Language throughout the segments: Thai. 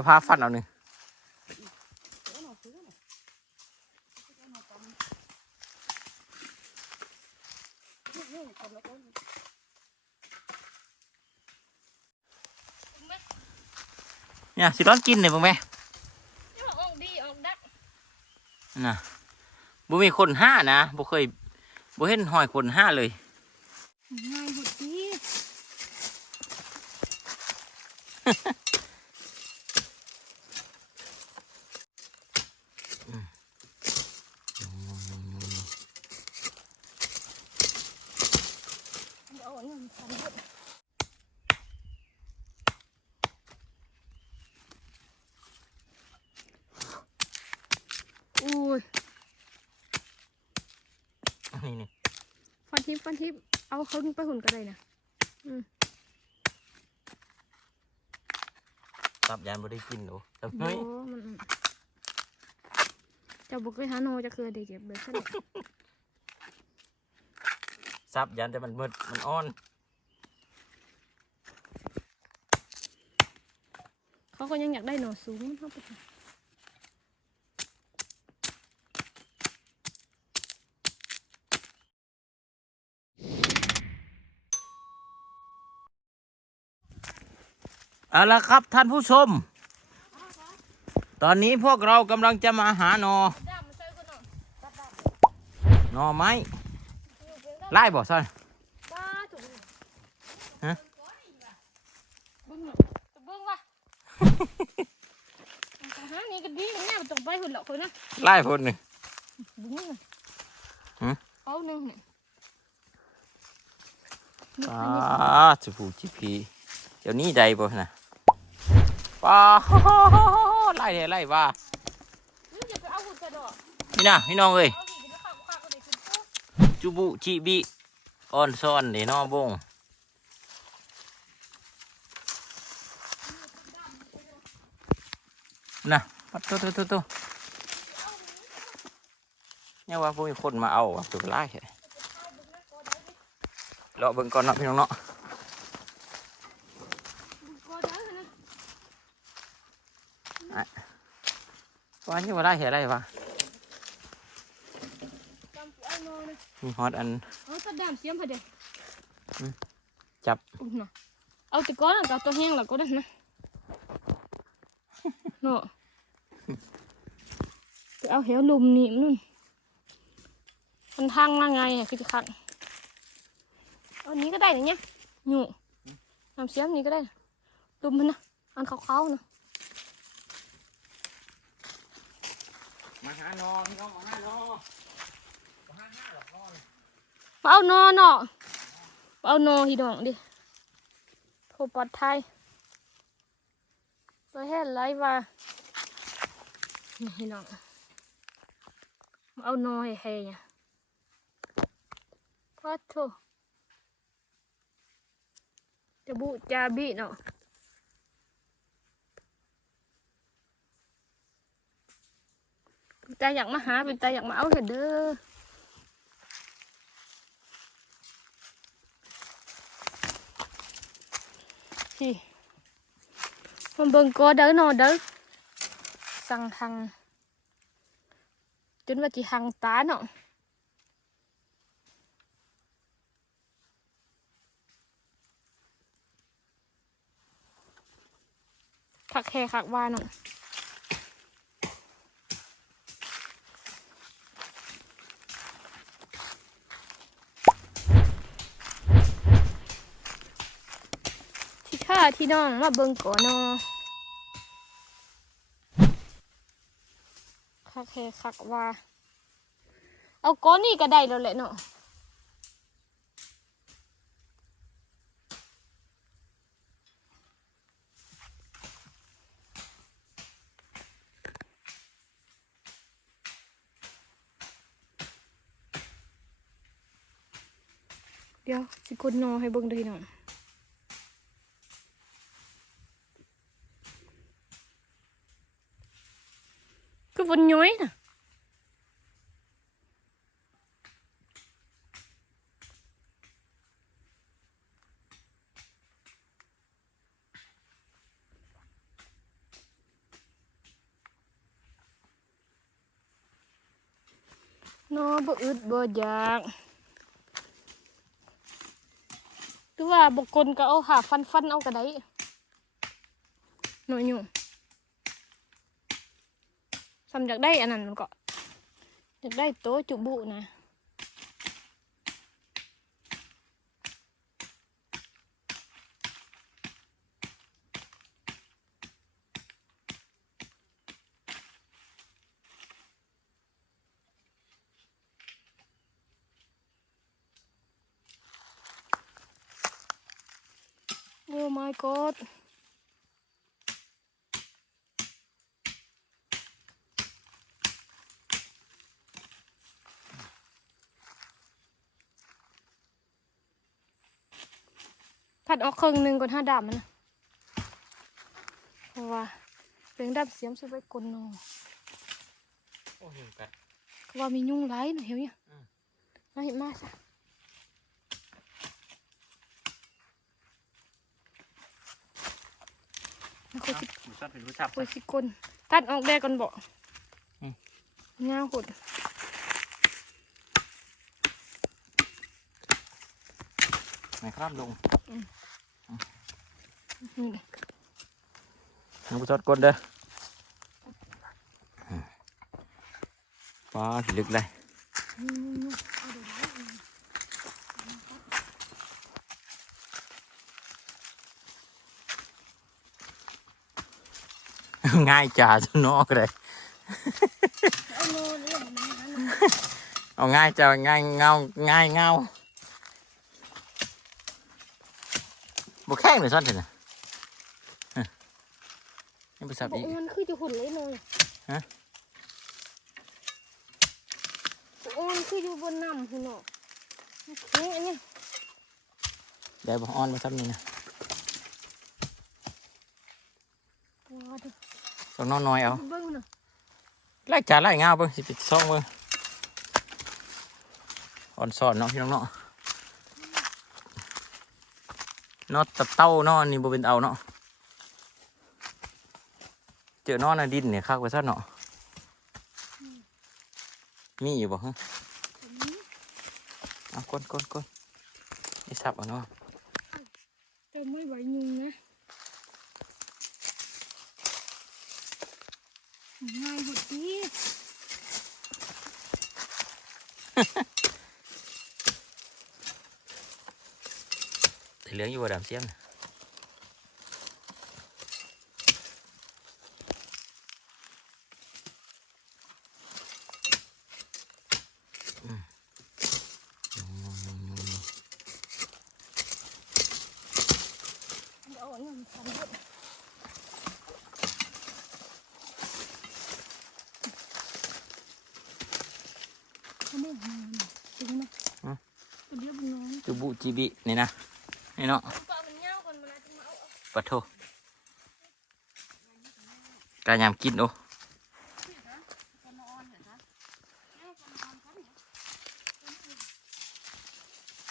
จะพาฟันเอาหนึ่งเนี่ยสิร้อนกินเลยบ้างไหมออกดีออกดักน่ะบ่มีคนห้านะบ่เคยบ่เห็นหอยคนห้าเลย ง่ายหดดี เอาอันนี้มาทำด้วยอุ้ยนี่นี่ฟันทิพย์ฟันทิพย์เอาเขาไปหุ่นก็ได้นะตับยานบ่ได้กินหนูแต่โอ้เฮ้ยมันอืมเจ้าบุกไปหาโนจะคือเด็กเจ็บเลยขึ้น ซับยานแต่มันมืดมันอ่อน เขาก็ยังอยากได้หนอสูงเข้าไปเถอะเอาละครับท่านผู้ชม ตอนนี้พวกเรากำลังจะมาหาหนอด้ามมันใส่กูหน่อยตัดด้ามหนอไม้อยู่เป็นด้าม ไล่บ่ซ่อนบ้าถูกฮะเบิ้งหน่อยจะเบิ้งว่ะเอาหานี่ก็ดีนะเนี่ยมันต้องไปหุ่นหรอกคนนะไล่พุ่นหนึ่งเบิ้งหน่อยฮะเอาหนึ่งเนี่ยป้าจิผูจิพีเดี๋ยวนี้ใดบ่นะป้าไล่เด้ไล่ว่านี่อย่าไปเอาหุ่นกระดอกนี่นะพี่น้องเอ้ย ปุ๊บจุบุจิบิออนซ่อนเด้นอบงนะปัดโตโตโตโตเนี่ยว่าพ มีฮอตอัน เอาตัดด้ามเสียมพอดีจับอุ้ยน่ะเอาแต่ก้อนกับตัวแห้งแล้วก็ได้นะเนาะไปเอาเหวลุมนี่มันมันทางว่าไงอะคือจะขังเอาอันนี้ก็ได้นะเนี่ยอยู่น้ำเสียมนี้ก็ได้ลุมมันนะอันขาวๆนะมาหานอพี่น้องมาหานอ มา เอานอเนาะเอานอฮีดองดิโทรปลอดไทยตัวแห่ไรว่านี่ฮีดองเอานอให้ให้เนี่ยพัดโถจะบุจาบีเนาะเป็นตาอยากมาหาเป็นตาอยากมาเอาเห็ดเด้อ พี่มันเบิ่งก็เด้อนอเด้อสั่งทางจนว่าจีหังตาเนาะผักแค่คักว่าเนาะ ที่ข้าที่น้องมาเบิ่งก่อนเนาะคักแค่คักว่า เอาก้อนนี่ก็ได้แล้วแหละเนาะเดี๋ยวสิกดนอให้เบิ่งด้วยเนาะ vun nhói nè. Nó bự ướt bờ dạng. Tức là một con cá ô hà phân phân ô cả đấy. Nội nhung เอาหาฟันฟันเอากระไดหน่อยอยู่สำอยากได้อันนั้นมันก็อยากได้โต๊ะจุบุนะโอ้ my god ดออกครึ่งหนึ่งก่อนห้าดาบมันนะเพราะว่าเป็นดาบเสียมซื้อไว้กลนนอโอ้เห็นกันเพราะว่ามียุ่งร้ายนะเห็นไหมอืมมาเห็นมาซะแล้วก็สิผู้ชอบเป็นผู้ชอบคุยสิคนตัดออกได้ก่อนบอกอืมงาหดไม่ครับลง นี่เลยน้องผู้ชอบกดเด้อฟ้าผีลึกเลยง่ายจ่าจะนอกเลยเอาโน่นเรื่องมันนะเอาง่ายจะง่ายเงาง่ายเงาบุแข้งหรือซ่อนเถอะนะฮะนี่ภาษาบอกอีกมันคือจะหุ่นเลยเลยฮะบอกมันคืออยู่บนน้ำหุ่นเนาะแข็งอันเนี้ยเดี๋ยวบอกออนมาซ้ำนี่นะว้าวดูต้องนอนน้อยเอาเบิ้งน่ะไล่จ่าไล่เงาเบิ่งสิปิดซ่องเบิ่งอ่อนสอนเนาะพี่น้องเนาะเนอตะเต้าเนาะอันนี่บ่เป็นเอาเนาะเจอนอนน่ะดินเนี่ยคักไว้ซะเนาะมีอยู่บ่ฮะเอาก้นก้นก้นนี่สับเอาเนาะจะไม่ไหวยุงนะ เหลืองอยู่ว่าดำเสียมน่ะอืมอืม เอาอันนี้มาทำด้วยเขาไม่หาจริงนะเดี๋ยวมันนอน จูบุจีบินี่นะ นี่เนาะปลามันเงาก่อนมาแล้วจะมาเอาเอาปะโทกายามกินโอจะนอนเหรอคะเงาก่อนนอนครับเนี่ย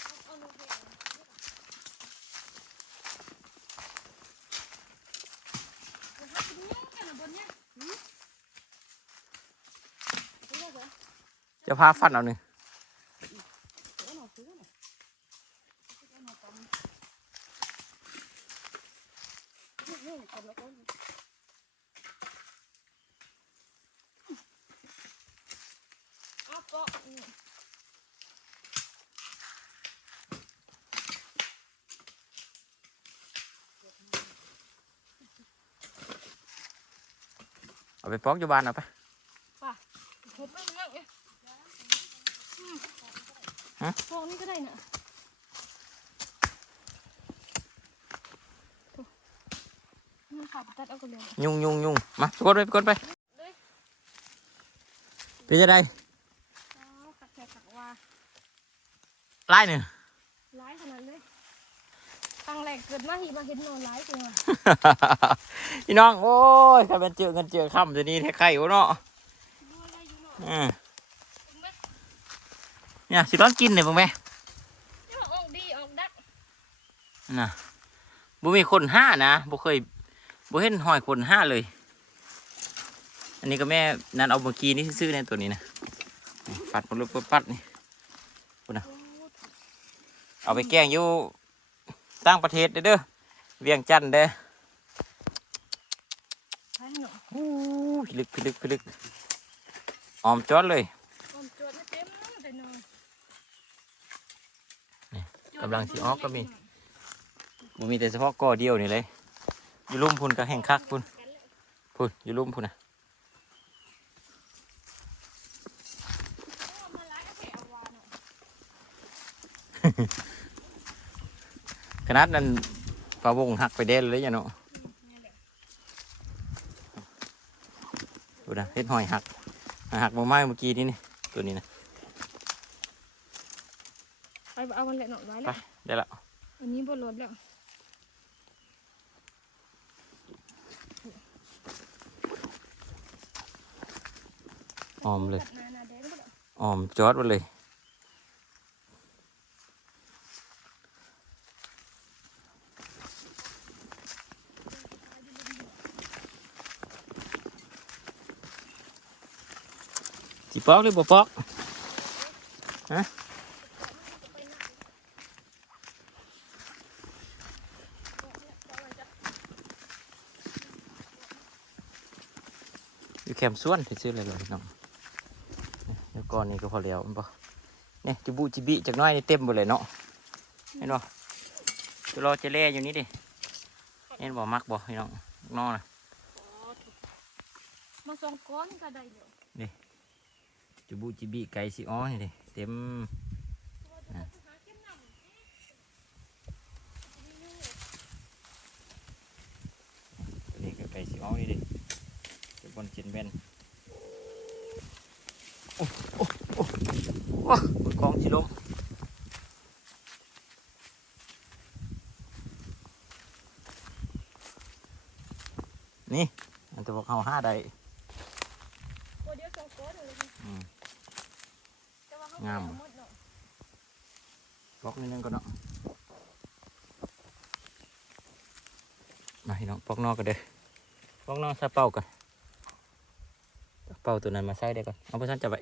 เอาเอาลงไปเอาเดี๋ยวหากินเงากันนะบนเนี่ยหืมเอาเลยเหรอ จะพาฟันเอาหนึ่ง เอาหน่อยซื้อหน่อยเอาหน่อยตำนี่ๆตำแล้วก็ เอาเกาะนี่ เอาไปปอกอยู่บ้านเอาไปป่ะเห็ดไม่เงี้ยอืมฮะพวกนี้ก็ได้น่ะโถ่นี่ขาดตัดเอากันเลยยุ่งยุ่งยุ่งมากดไปกดไปเลยเป็นจะได้อ๋อขัดแขกขัดว่าไล่หนึ่งร้ายขนาดเลยตั้งแรกเกิดมาหีมาเห็นนอนร้ายจริงว่ะ พี่น้อง โอ้ยถ้าเป็นเจอกันเจอค่ำจะนี้แท้ไข่โอ้เนาะดูอะไรอยู่เนาะอืมเห็นไหมเนี่ยสิร้อนกินเลยบ้างไหมนี่ว่าออกดีออกดักน่ะบ่มีคนห้านะบ่เคยบ่เห็นหอยคนห้าเลย อันนี้ก็แม่นั่นเอาเมื่อกี้นี่ซื้อในตัวนี้นะนี่ปัดมันลุกปัดนี่คุณนะเอาไปแกงอยู่ต่างประเทศเด้อเด้อเวียงจันทน์เด้อใช่เนาะ อู้พิลึกพิลึกพิลึกออมจอดเลยผมจวดไม่เต็มแต่เนาะนี่กำลังสิออกก็มีบ่มีแต่เฉพาะก่อเดียวนี่เลยอยู่ลุ่มพุ่นก็แห้งคักพุ่นพุ่นอยู่ลุ่มพุ่นนะมาไล่แถววานเนาะขนาดนั้นปลาวงหักไปเด่นเลยจ้ะเนาะ นี่แหละ ดูนะเฮ็ดหอยหักหักมาไม้เมื่อกี้นี่นี่ตัวนี้นะไปเอามันแหละเนาะไว้ไปแล้วได้ละอันนี้บนรถแล้วออมเลยนานาแดงก็ได้ออมจอดไว้เลย ปอกหรือบ่ปอกฮะอยู่แคมป์สวนที่ซื้อเลยเลยน้องเดี๋ยวก่อนนี่ก็พอแล้วมันปะเนี่ยจิบุจิบิจากหน้อยนี่เต็มหมดเลยเนาะเห็นบ่จะรอเจะเล่อยู่นี่ดิเห็นบ่มักบ่พี่น้องน้องนะมาสองก้อนก็ได้เดี๋ยว จิบุจิบิไก่สิอ้อนี่ดิเต็มนะตัวนี้ก็ไก่สิอ้อนี่ดิเจะบนจินแบนโอ้โอ้โอ้ว้กองสิลมนี่ อันตัวเขาห้าได้ตัวเดียวสองก้อนเลย อืม แต่ว่าเขา งามเอหมดเนาะบล็อกนิดนึงก่อนเนาะมาพี่น้องปอกนอกกันเด้อปอกนอกซาเป่ากันเป่าตัวนั้นมาใส่ได้ก่อนเอาไปท่านจับไป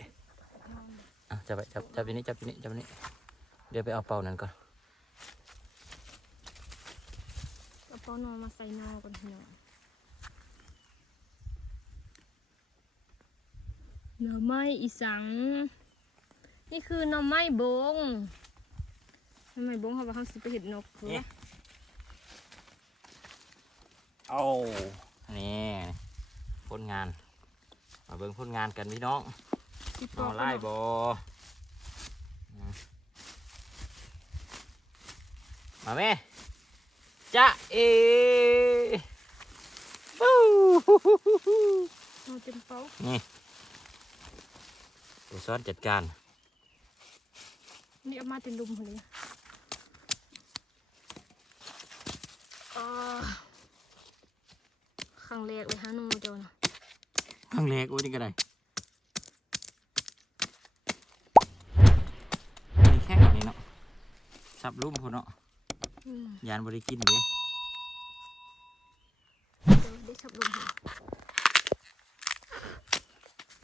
อะจับไปจับจับไปนี้จับไปนี้จับไปนี้เดี๋ยวไปเอาเป่านั้นก่อนเอาเปานอมาใส่นอก่อนพี่น้องหน่อไม้อีสัง นี่คือหน่อไม้บงหน่อไม้บงเขาว่าเขาสิไปเห็ดนกเหรอเอานี่ผลงาน มาเบิ่งผลงานกันพี่น้องสิปนออกไล่บอมาแม่จ้าเอปู้เอาเต็มเป้านี่ตัวซ้อนจัดการ นี่เอามาเต็มลุมเลยอ่าครั้งแรกเลยฮะหนูเจ้านะข้างเล็กโอ้ยนี่ก็ได้มีแค่นี้เนาะสับลุ่มพอเนาะอืมยานบริกินเด้เดี๋ยวได้ขับลมค่ะ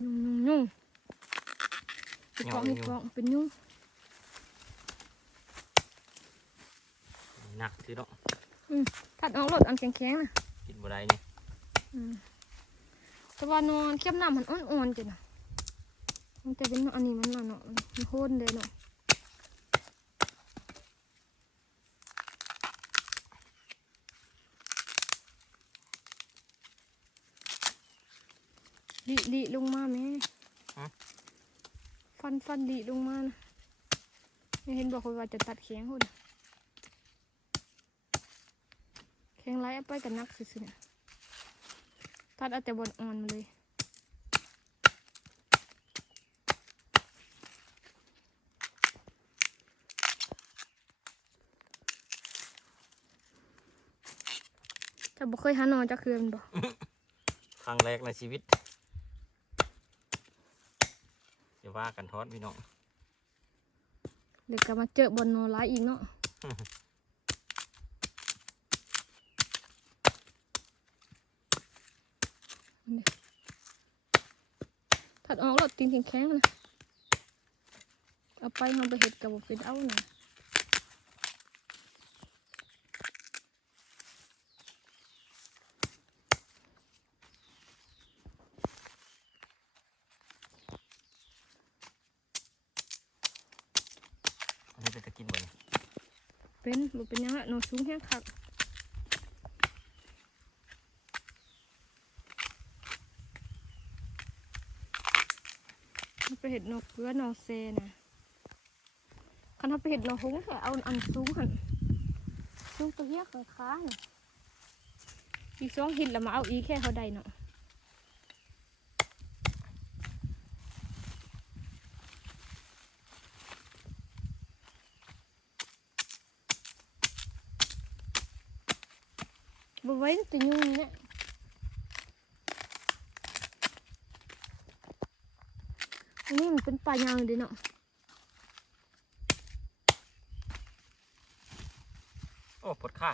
ยุ่งยุ่งยุ่งเห็ดกองเห็ดกองเป็นยุ่ง หนักสิเนาะถัดเอารถอันแข็งๆนะกินบ่ได้นี่แต่ว่านอนเข้มน้ำมันอ่อนๆจ้ะนะมันจะเป็นอันนี้มันน่ะเนาะมันโค่นเลยเนาะดิดิลงมาแม่ฟันฟันดิลงมานะไม่เห็นบอกว่าจะตัดแข้งหุ่นแข้ งไรเอาไปกันนักสุดๆเนี่ยตัดเอาแต่บนอ่อนมาเลยจะบ่เคยหานอนจะคืนบ่ครั้งแรกในชีวิตอย่าว่ากันทอดพี่น้อง เดี๋ยวก็มาเจอบนนอนร้ายอีกเนาะ อันนี้ ถัดออกรถตีนแข็งๆนะเอาไปเฮาไปเฮ็ดกับบ่เป็นเอาน่ะอันนี้เป็นตะกินบ่เนี่ยเป็นบ่เป็นหยังละหนอสูงแฮงคัก เอาไปเฮ็ดนอเกลือนอเซน่ะคันเฮาไปเฮ็ดนอหงส์ให้เอาอันสูงหันสูงตัวเฮียข้างขานอีกสองเห็ดแล้วมาเอาอีแค่เขาได้เนาะบ่ไว้ตัวยุ่งเนี่ย นนี้มันเป็นปลายางเดิเนาะโอ้ปวดขา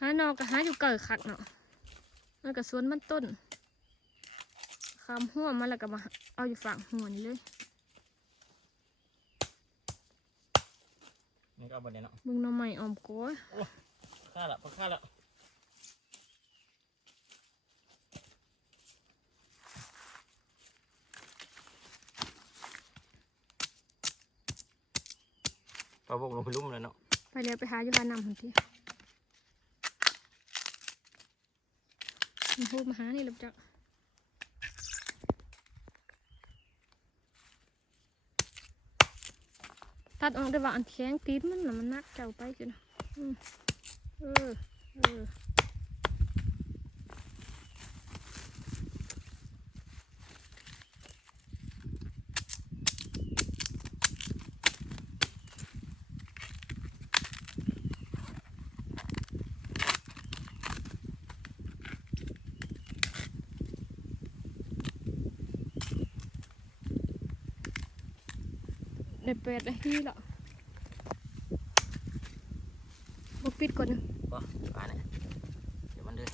หาหนอกก็หาอยู่เกิดคักเนาะมันก็สวนมันต้นคำหัวมันแล้วก็มาเอาอยู่ฝั่งหัวนี่เลย นี่ก็เอาบ่เนี่ยเนาะมึงหน้อใหม่ออมโก้ยฆ่าละปวดขาละปลาบกลงไปลุ่มเลยเนาะไปแล้วไปหาอยู่บ้านนำหันทีมันพูดมาหานี่แล้วจ้ะตัดออกได้ว่า ត់អងទៅវាអន្ធាងទីមិនមិនណាត់ចៅបាយជិះអឺអឺ ปดนาทีและบปิดก่อนนะปะปลาเนี่ยเดี๋ยวมันเดิน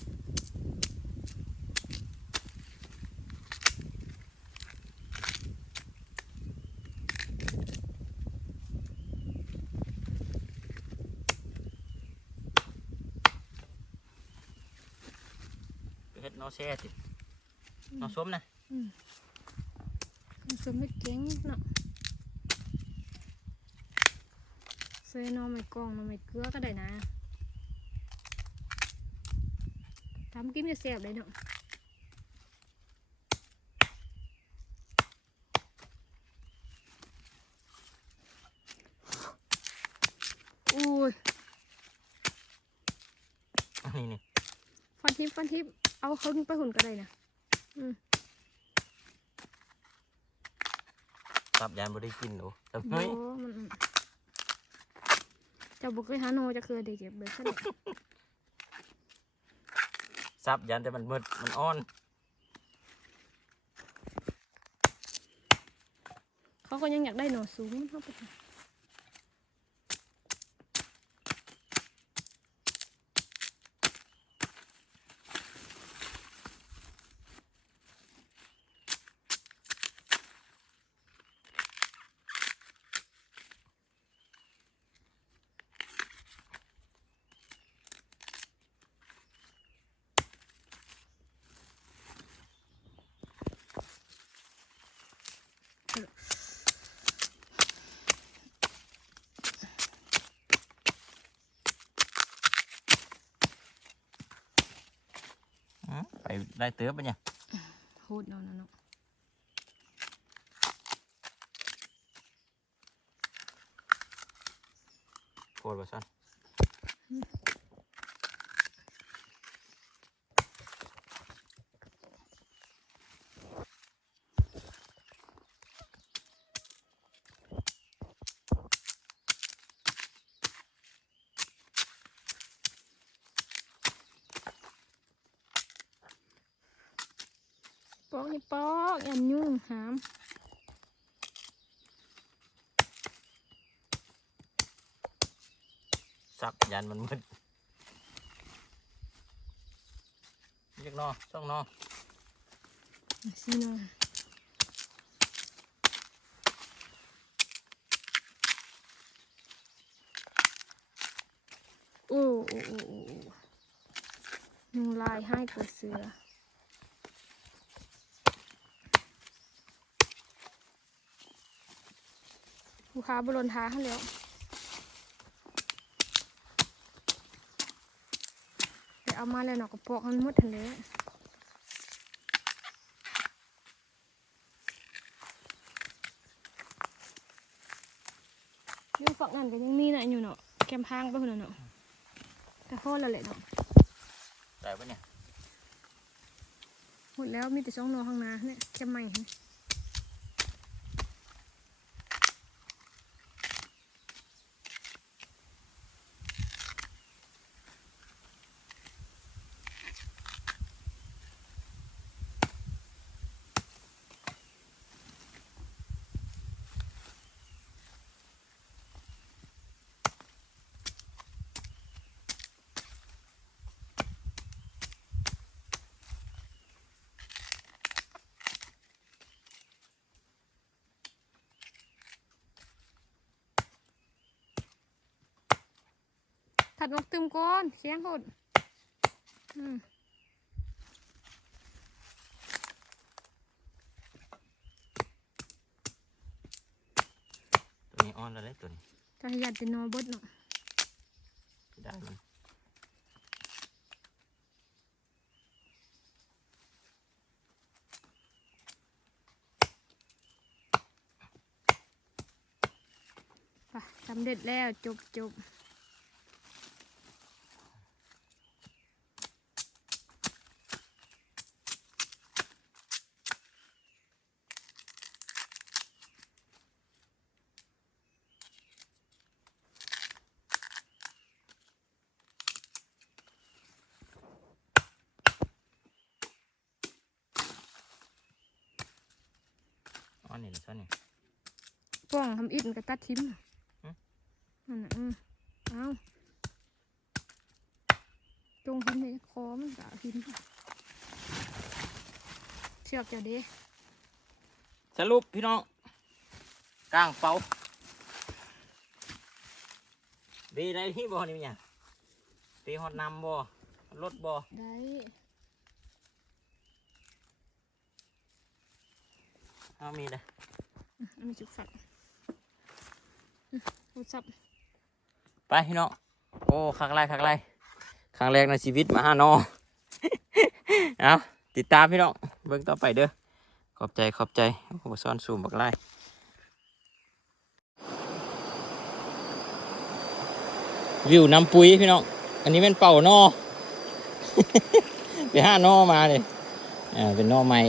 ไปเฮ็ดนอแช่ตินอส้มนะมันสมไม่เก่งเนาะ ใส่หนอไม่กล้องหนอไม่เกลือก็ได้นะทำกินก็แซ่บเลยเนาะอุ้ยอันนี้นี่ฟันทิพย์ฟันทิพย์เอาเขาไปหุ่นก็ได้นะอืมตับยานบ่ได้กินหนูแต่โอ้เฮ้ยมันอืมเจ้าบุกเคยหาโนจะเคยได้เก็บเลยใช่ไหมซับยันแต่มันมืดมันอ่อน เขาก็ยังอยากได้หนอสูงเข้าไป ค่ะอื้อไปได้เติบปะเนี่ยโหดเอานะเนาะโคตรว่าซั่นปอกนี่ปอกยันยุ่งหาม ศัพท์ยันมันมืดเรียกนอช่องนอซีนโอ้โอ้โอ้โอ้ยุงลายให้กว่าเสือลูกค้าบรนท้าให้แล้วเดี๋ยวเอา มาแล้วเนาะกระปอกมันหมดทันเลยอยู่ฝั่งนั้นก็ยังมีน่ะอยู่เนาะแคมพางไปคนละเนาะแต่พ่อแล้วแหละเนาะได้ปะเนี่ยหมดแล้วมีแต่ช่องโนข้างหน้าเนี่ยแคมใหม่ ดนกตึมก้อนเคียงหดอืมตัวนี้อ่อนแล้วเลยตัวนี้จะให้ยัดเป็นนอบดเนาะได้มันไปสำเร็จแล้วจบจบ อ่อนนี่นะช่อนนี่ ป้องทำอิดมันก็ตัดทิ้มหืมนั่นน่ะอืมเอาจงทำให้คอมันกะทิ้มเชือกเจ้าเด้สรุปพี่น้องกลางเฝ้าดีได้ที่บ่อนี่เนี่ยตีหอดนำบ่รถบ่ได้เอามีเลยอืมอันนี้จุกฝัก อืมโทรศัพท์ไปพี่น้องโอ้ครั้งแรกครั้งแรกครั้งแรกในชีวิตมาหานอเอาติดตามพี่น้องเบิ่งต่อไปเด้อขอบใจขอบใจโอ้โหซ่อนซูมบักไล่วิวน้ำปุ๋ยพี่น้อง อันนี้เป็นเป่านอ ไปห้านอมาเลยอ่าเป็นนอใหม่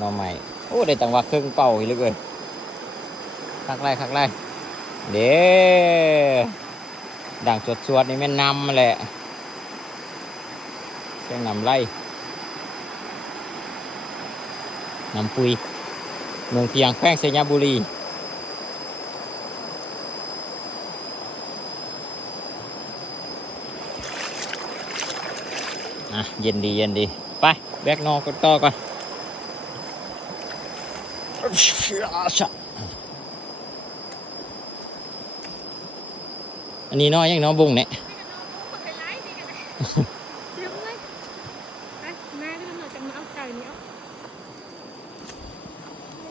นอใหม่โอ้ได้จังหวะเครื่องเป่าอีกเลยเกิน ครั้งแรครั้งแรเด้ด่างสวดสวดๆนี่แม่นำแหละเครื่องนำไล่นำปุยเมืองเพียงแขวงเสยบุรีอะเย็นดีเย็นดี ไป แบกนอกกันต่อก่อน นนี้น้อยยังน้องบุ้งเนี่ยเดี๋ยวเลยไปแม่ก็ต้องเอาจะมาเอาไก่นี่เอา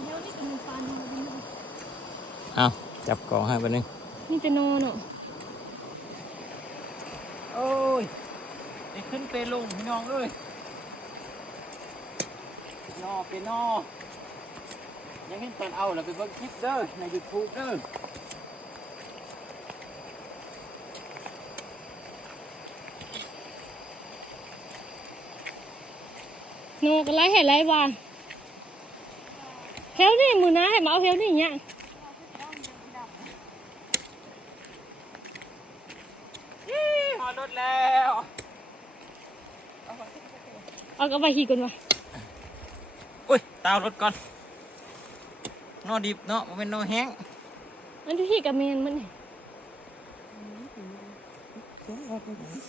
เดี๋ยวนี่ก็มีฟันมาดิเอาจับกล่องให้ไปบนึงนี่แต่นอเนาะโอ้ยได้ขึ้นไปลงพี่น้องเอ้ยนอเป็นนอยังเห็นตอนเอาแล้วไปเบิ่งคลิปเด้อในยูทูบเด้อ นอก็ไล่เห็นไล่บานเฮลนี่มือนะให้มาเอาเฮลนี่เนี่ยหอรถแล้วเอากระบะขี่กันมาอุ้ยตาวรถก่อนนอดิบเนาะมันเป็นนอแห้งอันที่ขี่กับเมนมันนี่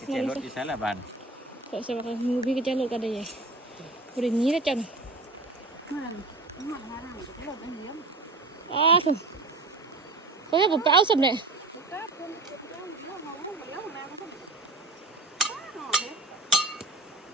เจรถอีสานละบานขอสวัสดีมูพี่ก็จะลดกันได้ยัง บรินี้ล้วจังมันมันหาหนังจะหลบอันเนี้ยอ้าวเขาจะผมไปเอาสำเร็จก็คนเดียวเดียวเดียวมองเดียวมาก็ต้องหน่อเฮ็ดเลย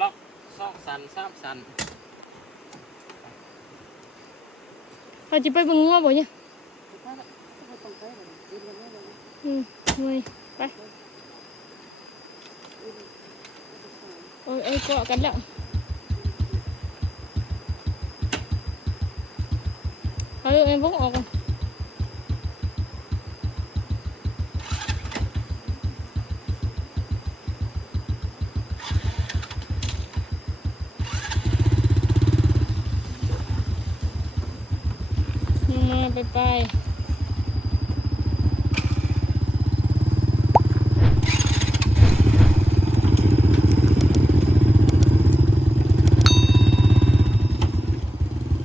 ล็อกซอกสันสามสัน เขาจะไปเบิ่งงัวบ่เนี่ยก็ต้องไปเลยกินกันไม่เลยอืมไม่ไปเออเออเกาะกันแล้วเอาเอ็มพวกออกก่อนมา ไปไป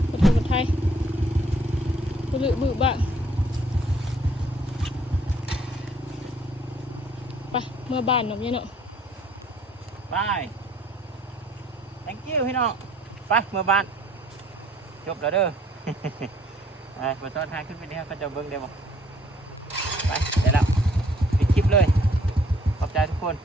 ประตูไทยบุรุบือบ้างไปเมื่อบ้านหนุ่มยันเนาะไป thank you พี่น้องไปเมื่อบ้านจบแล้วเด้อ ไปมาซ้อนทางขึ้นไปนี่ครับก็จะเบิ้งเด้บ่ไปเด้แล้วปิดคลิปเลย ขอบใจทุกคน